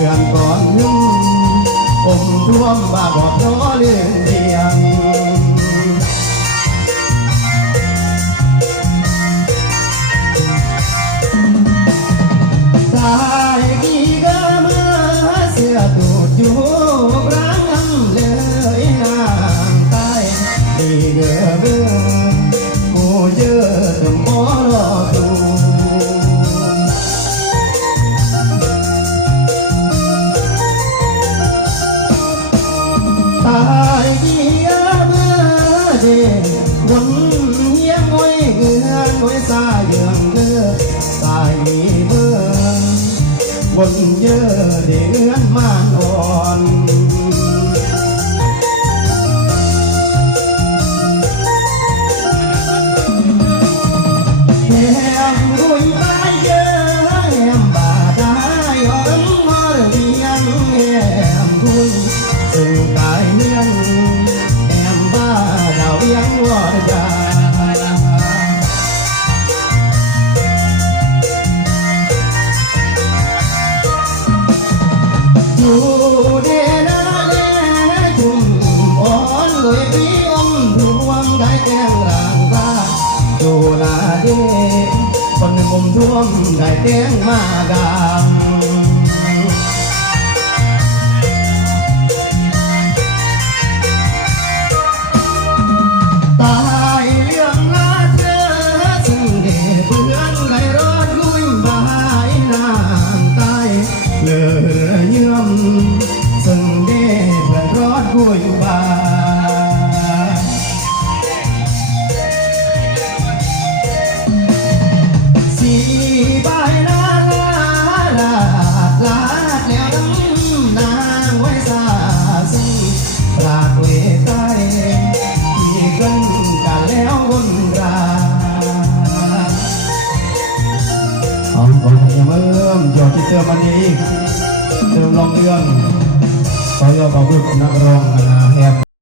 ดือนก่อนยุ่งผมท่วมบ้าบอกล้อเลื่อนเดียงตายกี่ก็มาเสื้อตูดอยู่ร้างเลยนางตายดีเกอเบื่อมูเจอถึงบ่รอดูตายกี่ก็มาเด็กวนเยี่ยมไว้เงือนไว้สายเยืองเลือตายมีเมื่อวนเยอะเดือนมาอ่อนแหมรุ่ยไปเยอะแหมบาดายอ่อนมาเรียงแหมรุ่ยสู่ตายเลี้ยงแหมบ้าดาวเลี้ยงว่าจาอยู่เดนะเดจุ่มอ่อนรวยปีอมรวมได้แก้งร่างตาอยู่นาเดคนมุมท่วมได้แก้งมาดามตายเรื่องลาเธอซึ่งเดเพื่อนได้รอดลุยบายนางตายเหลือเยื่อมซึ่งเด้เพื่อนรอดลุยบายสีใบลาลาลาลาแล้วน้ำนางไว้ซาสีปราดเวทใจที่กันกันแล้ววนราเอาคนยังเริ่มยอดที่เติมวันนี้เติมลองเดือนขอขอบคุณนักร้องแฮป